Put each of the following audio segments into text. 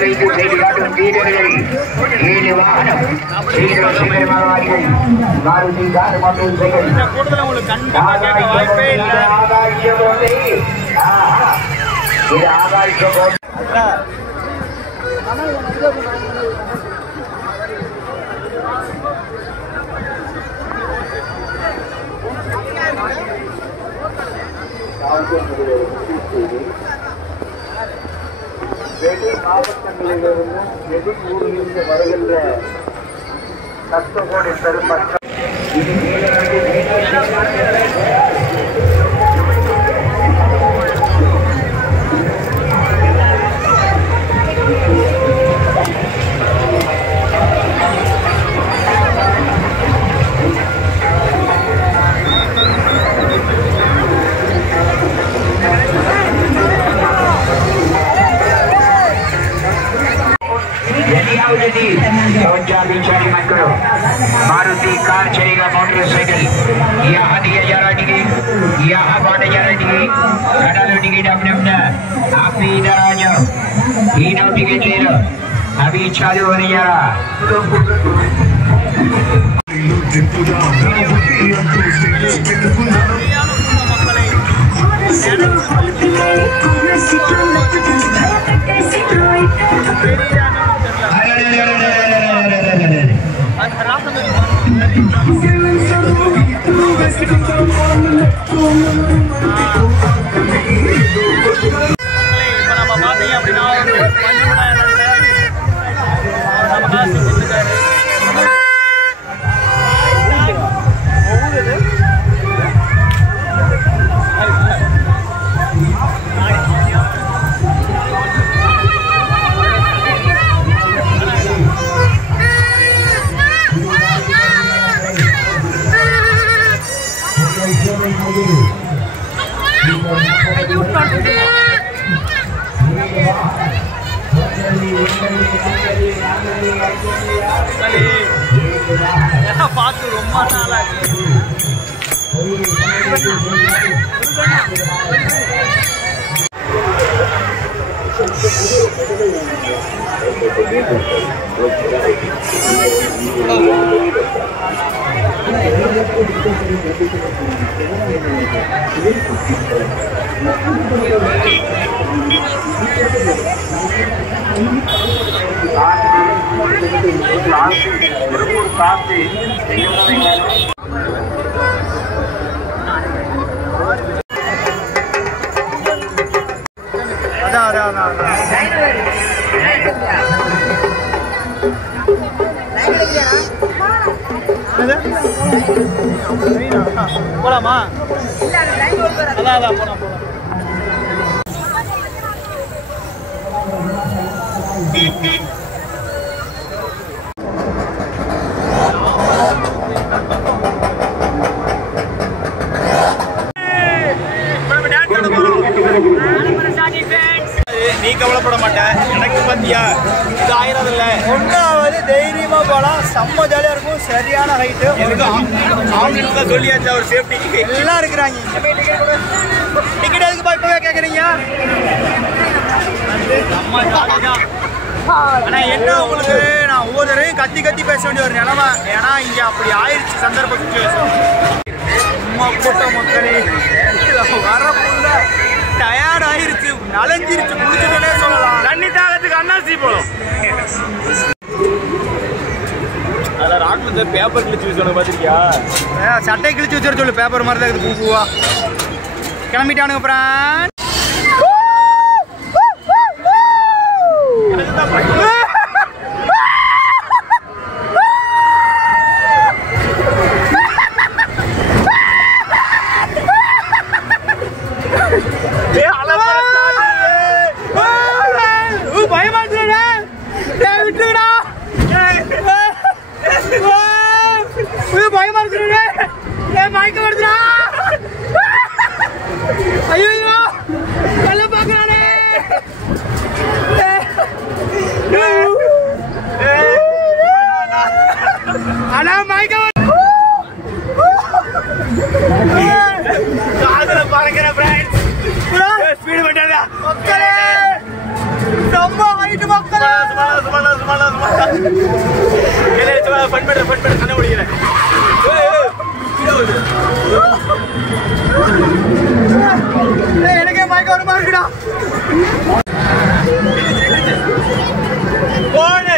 வைத்து செய்து காட்டும் வீரர்கள் 7 வாகனம் மாருதி கார் மோட்டார் சைக்கிள் வெளி மாவட்டங்களிலிருந்தும் வெளியூரிலிருந்து வருகின்ற கஷ்டகோடி பெருமக்கள் मारुति कार चलेगा मोटरसाइकिल यहाँ दिया जा रहा टिकट यहाँ बांटा जा रहा टिकट कटा लो टिकट अपने अपना आप भी इधर आ जाओ इधर टिकट ले लो अभी चालू होने जा रहा போலாமா அதான் போலாம் நீ கவலைப்பட மாட்டேன் எனக்கு பத்தியா இது ஆயிரம் இல்லை ஒன்றாவது தைரியமா போலாம் செம்ம ஜாலியா இருக்கும் சரியான ஹைட்டு அவங்க சொல்லியாச்சு அவர் சேஃப்டிக்கு எல்லாம் இருக்கிறாங்க டிக்கெட் எதுக்கு இப்பவே கேட்குறீங்க செம்ம ஜாலிதான் ஆனா என்ன உங்களுக்கு நான் ஒவ்வொரு தடவையும் கத்தி கத்தி பேச வேண்டிய ஒரு நிலைமை ஏன்னா இங்க அப்படி ஆயிடுச்சு சந்தர்ப்ப சுச்சுவேஷன் சும்மா கூட்ட மக்களே வரக்குள்ள டயர்ட் ஆயிருச்சு நலஞ்சிருச்சு குடிச்சுட்டே சொல்லலாம் தண்ணி தாகத்துக்கு அண்ணாசி போலும் அதான் ராட்ல பேப்பர் கிழிச்சு வச்சு பார்த்திருக்கியா சட்டை கிழிச்சு வச்சு சொல்லு பேப்பர் மாதிரி தான் இருக்குது பூவா கிளம்பிட்டானுங்க பிரான் ஐயோ கண்ண முடிக்கிறேன். எனக்கே மயக்க ஒரு மாதிரி இருக்குடா. போடு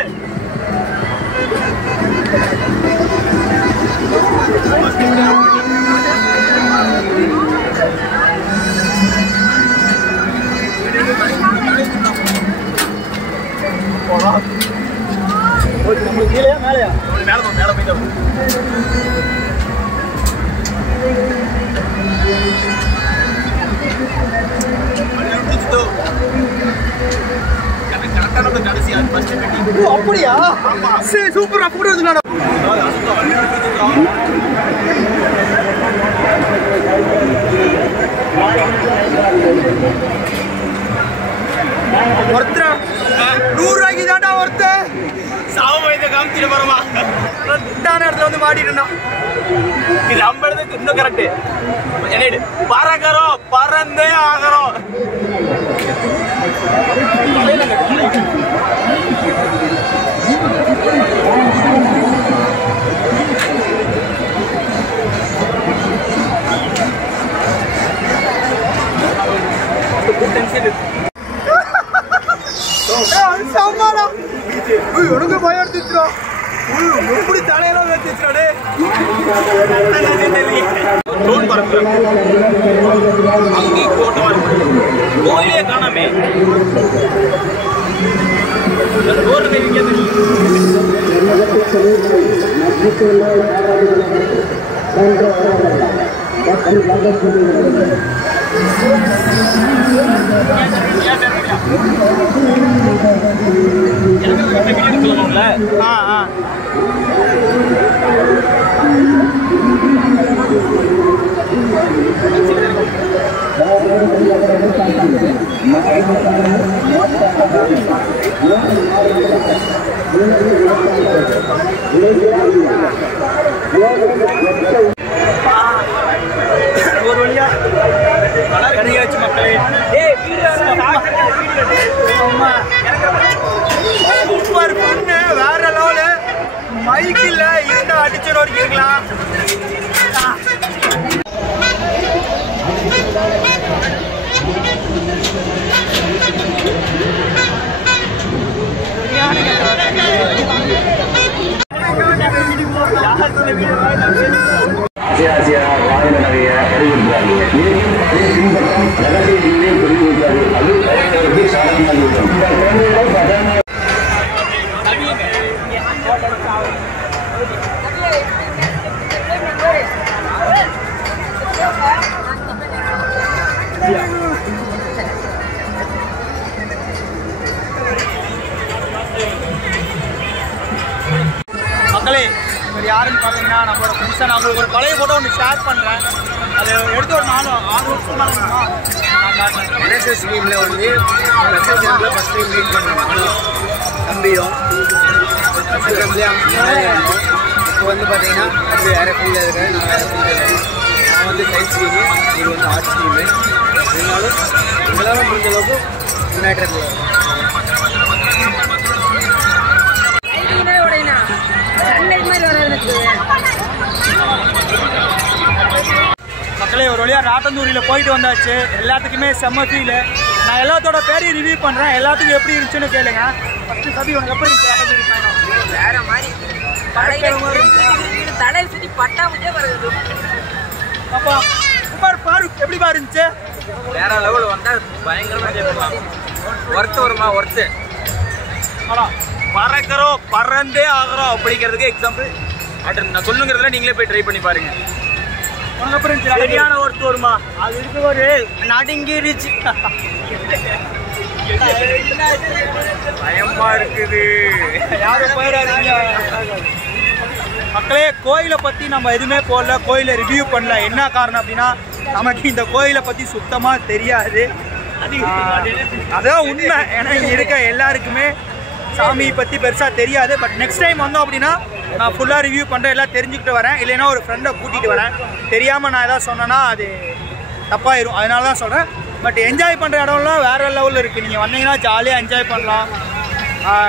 நம்மளுக்கு கீழே மேலையா மேலே போயிட்டு அப்படியா? சரி சூப்பரா போட்டு வந்துடா. ஒருத்தர் 100 ரூபாய்க்கு தாண்டா ஒருத்தர் சாவ வயதை காமிச்சிட்டு போறோமா? கரெக்டான இடத்துல வந்து மாட்டிட்டா. இது நம்ம இடத்துக்கு இன்னும் கரெக்டு. என்னடு பறக்கிறோம், பறந்தே ஆகிறோம். உனக்கு பயம் எடுத்துச்சுடா. எப்படி தலையெல்லாம் வச்சுச்சுடாடே. அங்கேயும் கூட்டமா இருக்கு. கோயிலே காணாமே. ஒரு வழியா கிடையாச்சு மக்களே. சூப்பர் பண்ணு, வேற லெவலு. மைக்கில் இருந்தா அடிச்சு நோக்கி இருக்கலாம். மக்களே, இவர் யாருன்னு பார்த்தீங்கன்னா நம்மளோட ஃப்ரெண்ட்ஸை நான் உங்களுக்கு ஒரு பழைய ஃபோட்டோ ஒன்று ஷேர் பண்ணுறேன். அது எடுத்து ஒரு 6 வருஷம் மேலே NSS டீமில் வந்து ஸ்பெஷல் கேம்பில் ஃபஸ்ட் டைம் மீட் பண்ணுறோம். தம்பியும் ஸ்பெஷல் கேம்ப்லேயே இருந்தோம். இப்போ வந்து பார்த்தீங்கன்னா அது வேறு ஃபீல்டில் இருக்கேன், நான் வேறு ஃபீல்டில் இருக்கேன். நான் வந்து சயின்ஸ் டீமு, இது வந்து ஆர்ட்ஸ் டீமு. இருந்தாலும் எங்களால் முடிஞ்ச அளவுக்கு யுனைடெட் மக்களே. ஒரு வழியாக ராட்டந்தூரியில் போயிட்டு வந்தாச்சு. எல்லாத்துக்குமே செம்ம ஃபீலு. நான் எல்லாத்தோட பேரையும் ரிவ்யூ பண்ணுறேன். எல்லாத்துக்கும் எப்படி இருந்துச்சுன்னு கேளுங்க. ஃபஸ்ட்டு சபி உனக்கு எப்படி இருந்துச்சு ராட்டந்தூரி பயணம்? வேற மாதிரி தலையில் சுற்றி பட்டாமுச்சே வருது. அப்பா குமார் ஃபாரூக் எப்படிப்பா இருந்துச்சு? வேற லெவல் வந்தால் பயங்கரமாக ஜெயிக்கலாம். ஒர்த்து வருமா? ஒர்த்து பறக்கிறோம், பறந்தே ஆகிறோம் அப்படிங்கிறதுக்கு எக்ஸாம்பிள் அது நான் சொல்லுங்கிறதுல நீங்களே போய் ட்ரை பண்ணி பாருங்க. உனக்கு அப்புறம் சரியான ஒர்த்து வருமா? அது இருக்கு ஒரு நடுங்கிருச்சு. பயமா இருக்குது. யாரும் போயிடாதீங்க மக்களே. கோயிலை பற்றி நம்ம எதுவுமே போடல, கோயிலை ரிவ்யூ பண்ணல. என்ன காரணம் அப்படின்னா நமக்கு இந்த கோயிலை பற்றி சுத்தமாக தெரியாது. அதான் உண்மை. ஏன்னா இங்கே இருக்க எல்லாருக்குமே சாமியை பற்றி பெருசாக தெரியாது. பட் நெக்ஸ்ட் டைம் வந்தோம் அப்படின்னா நான் ஃபுல்லாக ரிவ்யூ பண்ணுறேன், எல்லாம் தெரிஞ்சுக்கிட்டு வரேன். இல்லைன்னா ஒரு ஃப்ரெண்டை கூட்டிகிட்டு வரேன். தெரியாமல் நான் எதாவது சொன்னேன்னா அது தப்பாயிரும். அதனால தான் சொல்கிறேன். பட் என்ஜாய் பண்ணுற இடம்லாம் வேறு லெவலில் இருக்குது. நீங்கள் வந்தீங்கன்னா ஜாலியாக என்ஜாய் பண்ணலாம்.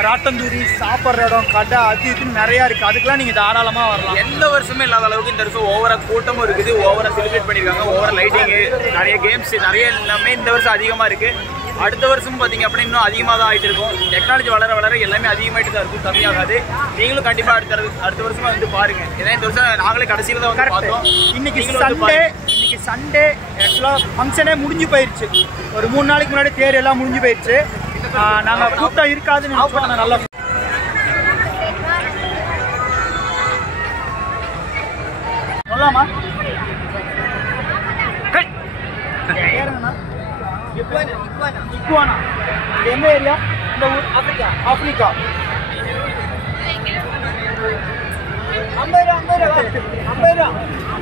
ராட்டந்தூரி சாப்பிட்ற இடம் கடை அது இதுன்னு நிறையா இருக்குது. அதுக்கெலாம் நீங்கள் தாராளமாக வரலாம். எந்த வருஷமே இல்லாத அளவுக்கு இந்த வருஷம் ஓவராக கூட்டமும் இருக்குது, ஓவராக செலிப்ரேட் பண்ணியிருக்காங்க, ஓவராக லைட்டிங்கு, நிறைய கேம்ஸ் நிறைய எல்லாமே இந்த வருஷம் அதிகமாக இருக்குது. அடுத்த வருஷம் பார்த்தீங்க அப்படின்னா இன்னும் அதிகமாக தான் ஆகிட்டு இருக்கும். டெக்னாலஜி வளர வளர எல்லாமே அதிகமாகிட்டு தான் இருக்கும், கம்மியாகாது. நீங்களும் கண்டிப்பாக அடுத்த வருஷமாக வந்து பாருங்கள். ஏன்னா இந்த வருஷம் நாங்களே கடைசியில் தான் வந்து பார்த்தோம். இன்னைக்கு சண்டே ஆக்சுவலாக ஃபங்க்ஷனே முடிஞ்சு போயிடுச்சு. ஒரு 3 நாளைக்கு முன்னாடி தேர் எல்லாம் முடிஞ்சு போயிடுச்சு. நாங்கள் கூட்டம் இருக்காதுன்னு நினைச்சோம். நல்லா சொல்லலாமா? இக்குவானா எந்த ஏரியா? இந்த ஊர் ஆப்பிரிக்கா. 50 ரூபா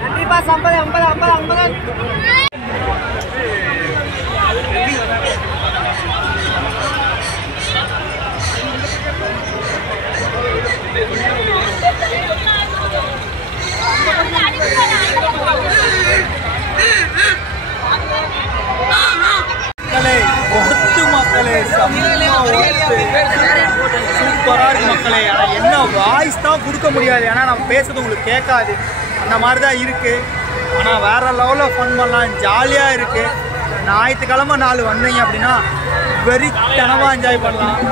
கண்டிப்பா. 50 மக்களே சூப்பராக இருக்கு மக்களே. ஆனால் என்ன வாய்ஸ் தான் கொடுக்க முடியாது, ஏன்னா நம்ம பேசுறது உங்களுக்கு கேட்காது. அந்த மாதிரி தான் இருக்குது. ஆனால் வேறு லெவலில் ஃபன் பண்ணலாம், ஜாலியாக இருக்குது. ஞாயிற்றுக்கிழமை 4 வந்தீங்க அப்படின்னா வெறித்தனமாக என்ஜாய் பண்ணலாம்.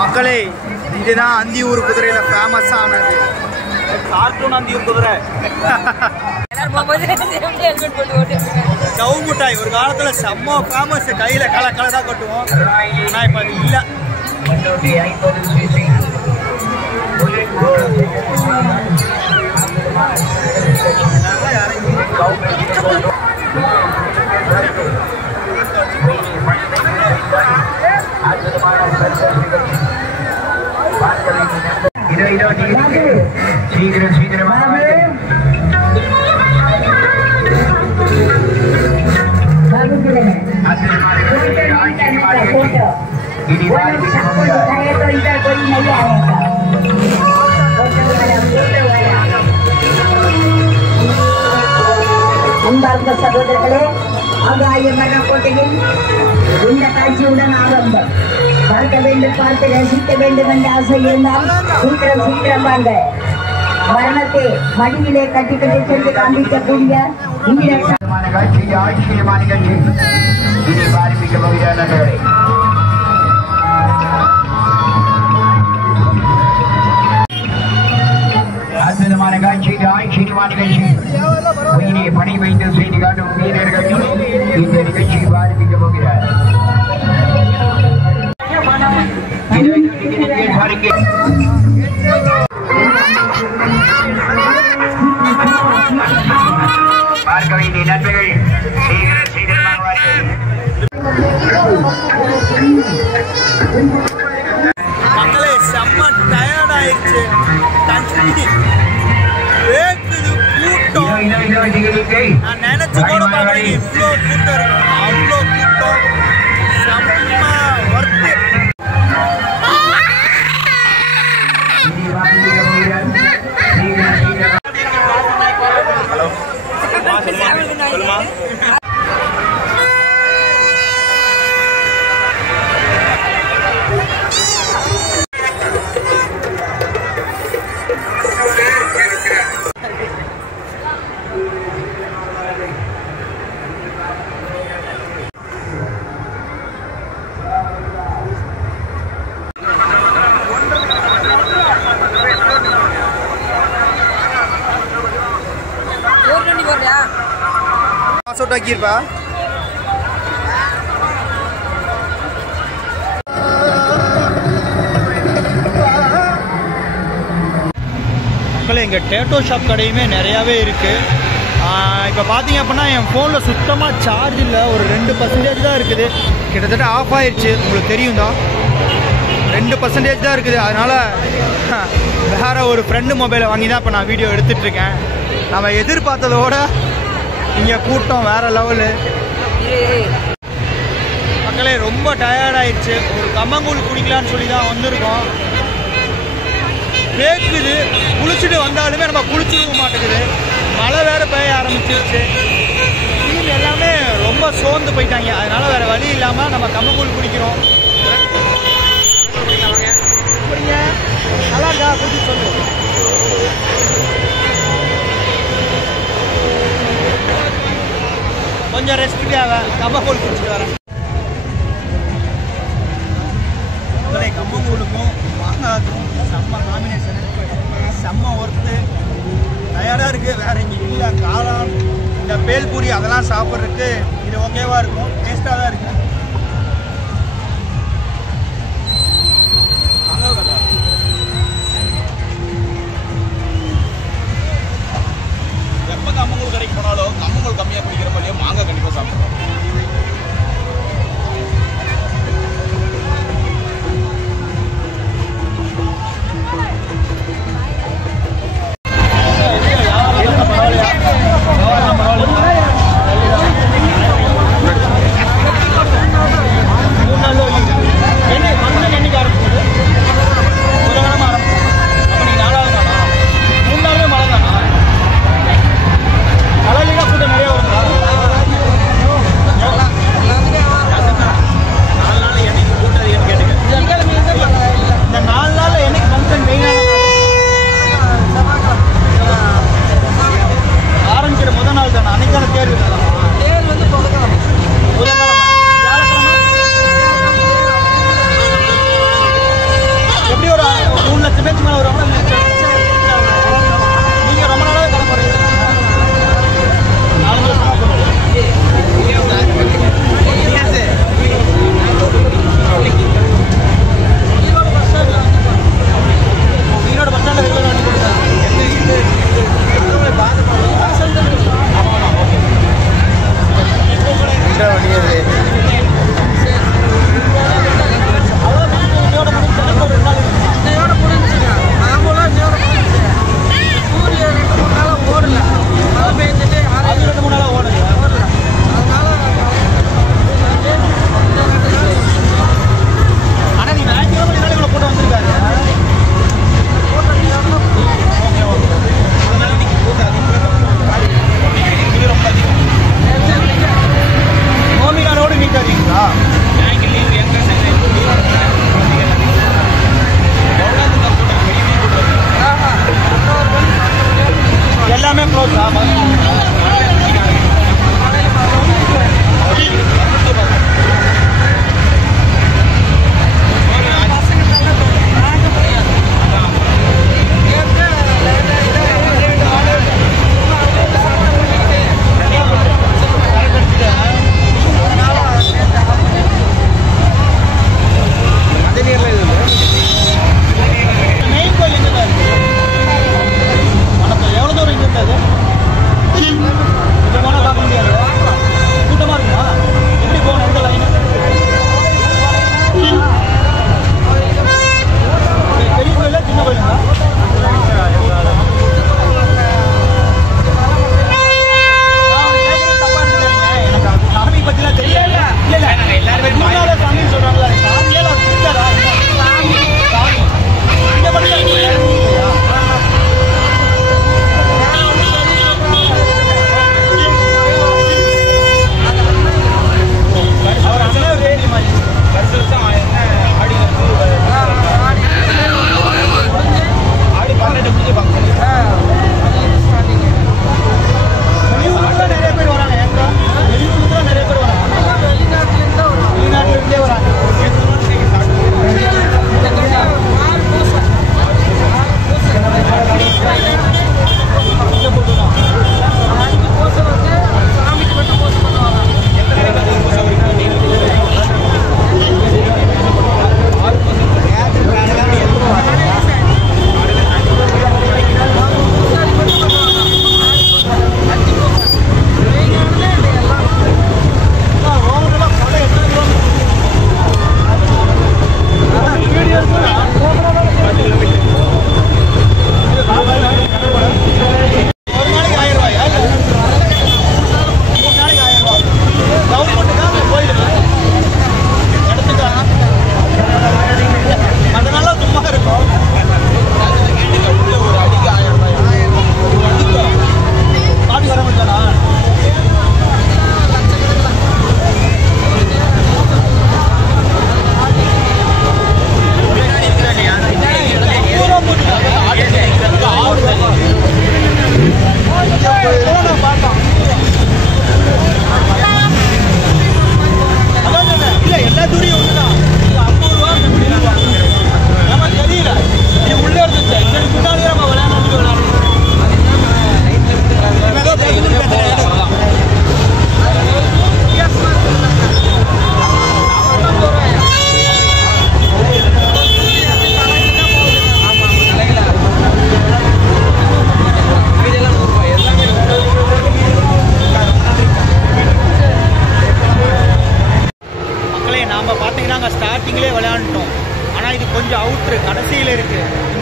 மக்களே, இதுதான் அந்தியூர் குதிரையில் ஃபேமஸ் ஆனது. கார்ட்டூன் அந்தியூர் குதிரை. ஜவு மிட்டாய் ஒரு காலத்தில் செம்ம ஃபேமஸ். கையில் கலக்கலதான் கட்டுவோம். ஆனால் இப்போ அது இல்லை. அன்பார்ந்த சகோதரர்களே, ஆகாய மரண கோட்டையில் இந்த காட்சியுடன் ஆரம்பம். பார்க்க வேண்டும், பார்த்து ரசிக்க வேண்டும் என்ற ஆசை இருந்தால் சீக்கிரம் வாங்க. மரணத்தை மடியிலே கட்டிக்கட்டி சென்று காண்பிக்கக்கூடிய காட்சி ஆச்சரியமான நிகழ்ச்சி இதை ஆரம்பிக்க போகிறார். அற்புதமான காட்சி ஆச்சரியமான நிகழ்ச்சி. உயிரை பணி வைத்து செய்து காட்டும் வீரர்கள் இந்த நிகழ்ச்சியை ஆரம்பிக்க போகிறார். பார்க்க வேண்டிய நன்மைகள் மக்களே, செம்ம டயர்ட் ஆயிடுச்சு. தண்ணி வேக்குது, கூட்டம். நான் நினைச்சு கூட பார்க்கல இவ்வளோ கூட்டம் இருக்கு. அவ்வளோ கூட்டம், செம்ம ஒர்த்து. டாக்கியிருப்பா மக்களே, இங்கே டேட்டோ ஷாப் கடையுமே நிறையாவே இருக்குது. இப்போ பார்த்தீங்க அப்படின்னா என் ஃபோனில் சுத்தமாக சார்ஜ் இல்லை, ஒரு 2% தான் இருக்குது. கிட்டத்தட்ட ஆஃப் ஆயிடுச்சு. உங்களுக்கு தெரியும் தான். 2% தான் இருக்குது. அதனால் வேறு ஒரு ஃப்ரெண்டு மொபைலை வாங்கி தான் இப்போ நான் வீடியோ எடுத்துகிட்ருக்கேன். நம்ம எதிர்பார்த்ததோட இங்கே கூட்டம் வேறு லெவலு. மக்களே ரொம்ப டயர்டாயிடுச்சு. ஒரு கம்மங்கூழ் குடிக்கலான்னு சொல்லி தான் வந்திருக்கோம். கேட்குது, குளிச்சுட்டு வந்தாலுமே நம்ம குளிச்சுக்க மாட்டேங்குது. மழை வேறு பெய்ய ஆரம்பிச்சிருச்சு. டீம் எல்லாமே ரொம்ப சோர்ந்து போயிட்டாங்க. அதனால வேறு வழி இல்லாமல் நம்ம கம்மங்கூழ் குடிக்கிறோம். குடிங்க, நல்லா இருக்கா குடிச்சு சொல்லு. கொஞ்சம் ரெஸ்ட் தேவை. கம்மங்கூழ் குடிச்சிட்டு வரேன். கம்மங்கூழுக்கும் மாங்காய்க்கும் செம்ம காம்பினேஷன், செம்ம ஒர்த்து. டயர்டாக இருக்குது, வேறு இங்கே இல்லை. காளான், இந்த பேல்பூரி அதெல்லாம் சாப்பிட்றதுக்கு இது ஓகேவாக இருக்கும். டேஸ்ட்டாக தான் இருக்குது. எப்போ கம்மங்கூழ் கடைக்கு போனாலும் கம்மங்கூழ் கம்மியாக குடிக்கிற மாதிரியே மாங்காய் கண்டிப்பாக சாப்பிடுவோம்.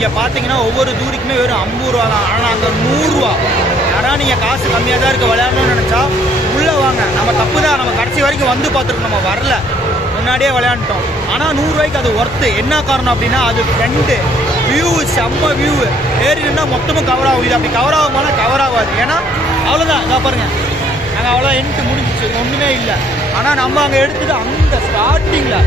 இங்கே பார்த்தீங்கன்னா ஒவ்வொரு தூரிக்குமே வெறும் 50 ரூபா தான். ஆனால் அங்கே 100 ரூபா. யாரா நீங்கள் காசு கம்மியாக தான் இருக்குது விளையாடணும்னு நினச்சா உள்ளே வாங்க. நம்ம தப்பு தான், நம்ம கடைசி வரைக்கும் வந்து பார்த்துருக்கோம், நம்ம வரல, முன்னாடியே விளையாண்டுட்டோம். ஆனால் 100 ரூபாய்க்கு அது ஒர்த்து. என்ன காரணம் அப்படின்னா அது ஃப்ரெண்டு வியூ, செம்ம வியூ. ஏறினா மொத்தமும் கவர் ஆகும். இது அப்படி கவர் ஆகுமானா கவர் ஆகாது. ஏன்னா அவ்வளோதான். இதாக பாருங்கள், நாங்கள் அவ்வளோ என்ட்டு முடிஞ்சிச்சு, ஒன்றுமே இல்லை. ஆனால் நம்ம அங்கே எடுத்துட்டு அந்த ஸ்டார்டிங்கில்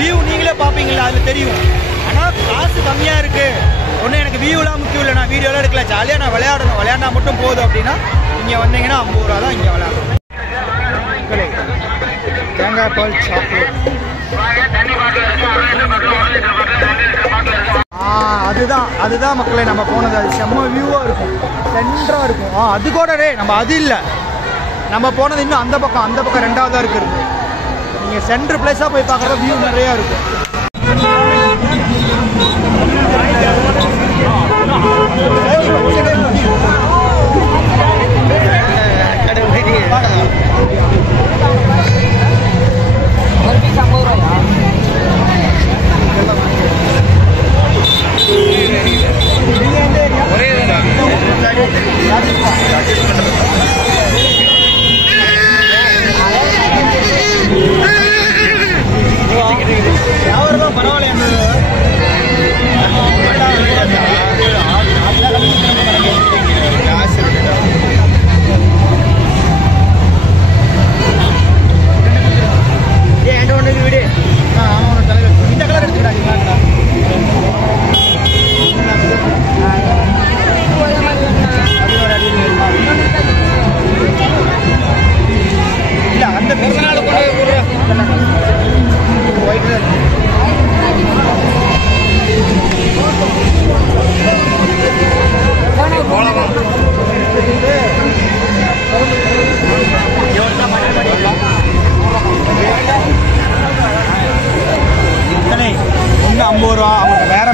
வியூ நீங்களே பார்ப்பீங்களா, அதில் தெரியும். ஆனால் காசு கம்மியாக இருக்குது, ஒன்றும் எனக்கு வியூலாம் முக்கியம் இல்லை, நான் வீடியோலாம் எடுக்கல, ஜாலியாக நான் விளையாடணும், விளையாடினா மட்டும் போதும் அப்படின்னா இங்கே வந்தீங்கன்னா 50 ரூபா தான் இங்கே விளையாடணும். தேங்காய் பால் சாக்லேட் அதுதான் மக்களே நம்ம போனது. அது செம்ம வியூவாக இருக்கும், சென்டராக இருக்கும். அது கூட நம்ம அது இல்லை, நம்ம போனது இன்னும் அந்த பக்கம் 2வதாக இருக்குது. நீங்கள் சென்டர் பிளேஸாக போய் பார்க்குற வியூ நிறையா இருக்கும்.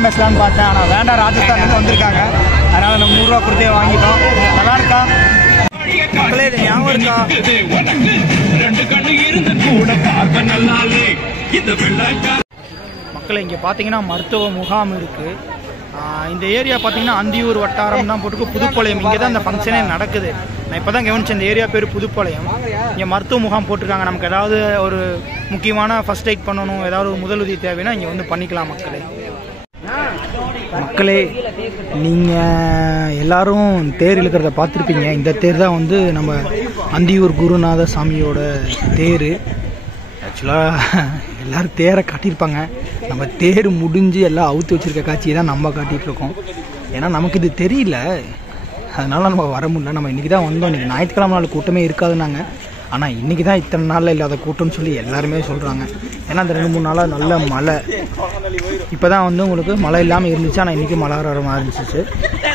பேசலான்னு பார்த்தேன், ஆனால் வேண்டாம், ராஜஸ்தான்லேருந்து வந்திருக்காங்க, அதனால் நம்ம 100 ரூபா கொடுத்தே வாங்கிட்டோம். நல்லா இருக்கா மக்களே, இது ஞாபகம் இருக்கா? மக்களே இங்கே பார்த்தீங்கன்னா மருத்துவ முகாம் இருக்குது. இந்த ஏரியா பார்த்தீங்கன்னா அந்தியூர் வட்டாரம் தான் போட்டுருக்கு, புதுப்பாளையம். இங்கே தான் இந்த ஃபங்க்ஷனே நடக்குது. நான் இப்போ தான் கவனிச்சேன், இந்த ஏரியா பேர் புதுப்பாளையம். இங்கே மருத்துவ முகாம் போட்டிருக்காங்க. நமக்கு ஏதாவது ஒரு முக்கியமான ஃபர்ஸ்ட் எய்ட் பண்ணணும், ஏதாவது ஒரு முதலுதவி தேவைன்னா இங்கே வந்து பண்ணிக்கலாம் மக்களே. மக்களே நீங்கள் எல்லாரும் தேர் இழுக்கிறத பார்த்துருப்பீங்க. இந்த தேர் தான் வந்து நம்ம அந்தியூர் குருநாத சாமியோட தேர். ஆக்சுவலாக எல்லோரும் தேரை காட்டியிருப்பாங்க, நம்ம தேர் முடிஞ்சு எல்லாம் அவுத்து வச்சுருக்க காட்சியை தான் நம்ம காட்டிகிட்ருக்கோம். ஏன்னா நமக்கு இது தெரியல, அதனால நம்ம வர முடியல. நம்ம இன்றைக்கி தான் வந்தோம். இன்றைக்கி ஞாயிற்றுக்கிழமை நாள் கூட்டமே இருக்காதுன்னாங்க, ஆனால் இன்றைக்கி தான் இத்தனை நாளில் இல்லாத கூட்டம்னு சொல்லி எல்லாருமே சொல்கிறாங்க. ஏன்னா அந்த 2-3 நாளாக நல்ல மழை. இப்போ தான் வந்து உங்களுக்கு மழை இல்லாமல் இருந்துச்சு, ஆனால் இன்றைக்கி மழை வர மாதிரி இருந்துச்சு.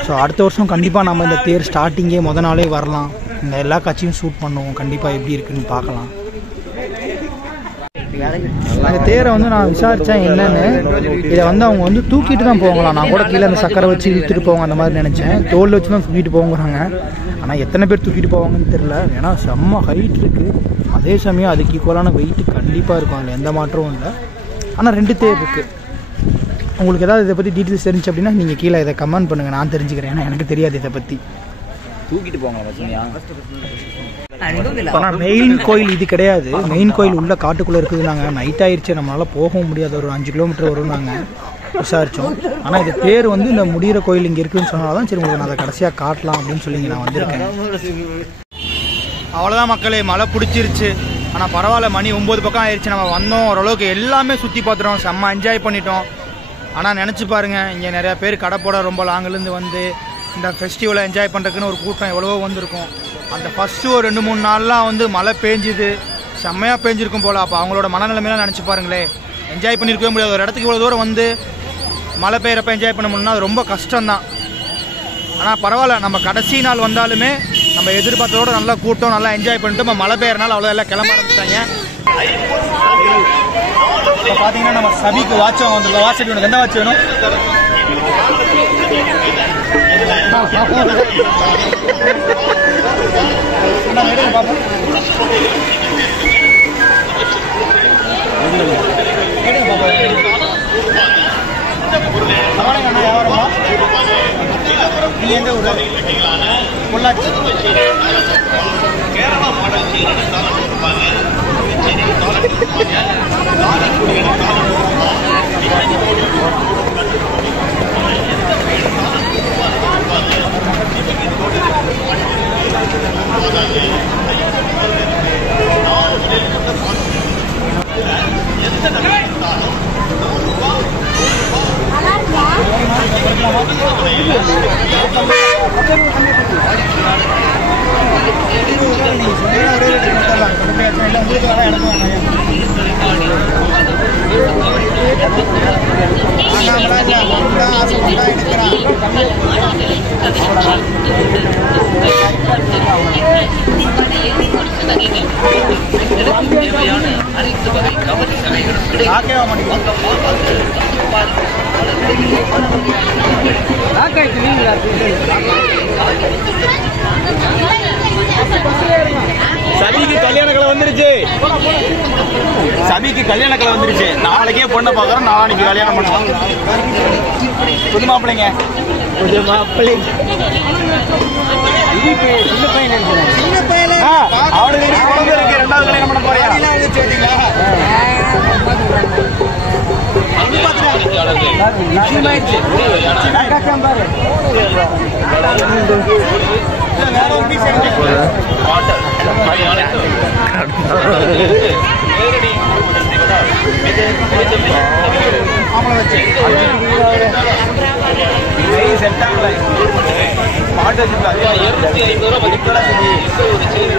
ஸோ அடுத்த வருஷம் கண்டிப்பாக நம்ம இந்த தேர் ஸ்டார்டிங்கே நாளே வரலாம், இந்த எல்லா காட்சியும் ஷூட் பண்ணுவோம். கண்டிப்பாக எப்படி இருக்குன்னு பார்க்கலாம். அந்த தேரை வந்து நான் விசாரித்தேன் என்னென்னு. இதை வந்து அவங்க வந்து தூக்கிட்டு தான் போவாங்களாம். நான் கூட கீழே அந்த சக்கரை வச்சு இழுத்துட்டு போவாங்க அந்த மாதிரி நினச்சேன். தோல் வச்சு தான் தூக்கிட்டு போங்கிறாங்க. ஆனால் எத்தனை பேர் தூக்கிட்டு போவாங்கன்னு தெரில. ஏன்னா செம்ம ஹைட் இருக்குது, அதே சமயம் அதுக்கு ஈக்குவலான வெயிட் கண்டிப்பாக இருக்கும், அதில் எந்த மாற்றமும் இல்லை. ஆனால் 2 தேர் இருக்குது. உங்களுக்கு ஏதாவது இதை பற்றி டீட்டெயில்ஸ் தெரிஞ்சு அப்படின்னா நீங்கள் கீழே இதை கமெண்ட் பண்ணுங்கள், நான் தெரிஞ்சுக்கிறேன். ஏன்னா எனக்கு தெரியாது இதை பற்றி. தூக்கிட்டு போங்க. ஆனால் மெயின் கோயில் இது கிடையாது. மெயின் கோயில் உள்ள காட்டுக்குள்ளே இருக்குது. நாங்கள் நைட் ஆயிடுச்சு, நம்மளால் போகவும் முடியாது, ஒரு 5 கிலோமீட்டர் வரும். நாங்கள் விசாரித்தோம். ஆனால் இது பேர் வந்து இந்த முடிகிற கோயில் இங்கே இருக்குதுன்னு சொன்னால் தான் சரி உங்களுக்கு நான் அதை கடைசியாக காட்டலாம் அப்படின்னு சொல்லி நான் வந்திருக்கேன். அவ்வளோதான் மக்களே, மழை பிடிச்சிருச்சு. ஆனால் பரவாயில்ல, மணி 9 பக்கம் ஆயிடுச்சு. நம்ம வந்தோம், ஓரளவுக்கு எல்லாமே சுற்றி பார்த்துட்டோம், செம்ம என்ஜாய் பண்ணிட்டோம். ஆனால் நினச்சி பாருங்கள், இங்கே நிறையா பேர் கடை போட ரொம்ப லாங்கிலேருந்து வந்து இந்த ஃபெஸ்டிவலை என்ஜாய் பண்ணுறதுக்குன்னு ஒரு கூட்டம் எவ்வளவோ வந்திருக்கும். அந்த ஃபஸ்ட்டு ஒரு 2-3 நாள்லாம் வந்து மழை பேஞ்சுது, செம்மையாக பேஞ்சிருக்கும் போல். அப்போ அவங்களோட மனநிலைமையெல்லாம் நினச்சி பாருங்களேன், என்ஜாய் பண்ணியிருக்கவே முடியாது. ஒரு இடத்துக்கு இவ்வளோ தூரம் வந்து மழை பெய்யறப்ப என்ஜாய் பண்ண முடியும்னா அது ரொம்ப கஷ்டம்தான். ஆனால் பரவாயில்ல, நம்ம கடைசி நாள் வந்தாலுமே நம்ம எதிர்பார்த்ததோட நல்லா கூட்டம், நல்லா என்ஜாய் பண்ணிட்டு நம்ம மழை பெய்யறனால அவ்வளோ எல்லாம் கிளம்ப ஆரம்பிச்சிட்டாங்க. இப்போ பார்த்தீங்கன்னா நம்ம சபிக்கு வாட்ச் வாங்க வந்துருக்கோம். வாட்ச் உனக்கு எந்த வாட்ச் வேணும்? பார்ப்போம். வியாபாரமா நீ எந்த ஊர்? பொள்ளாச்சி. சபிக்கு கல்யாண கலை வந்துருச்சு. சபிக்கு கல்யாண கலை வந்துருச்சு. நாளைக்கே பொண்ணை பார்க்கறோம், நாளைக்கு கல்யாணம் பண்ணுவோம். புது மாப்பிள்ளைங்க, புது மாப்பிள்ளை. அவனுக்கு குழந்தை இருக்கு, 2வது கல்யாணம் பண்ண போறியா? வேற ஒரு பீஸ் செட் ஆகல. 250 ரூபா மதிப்பெல்லாம்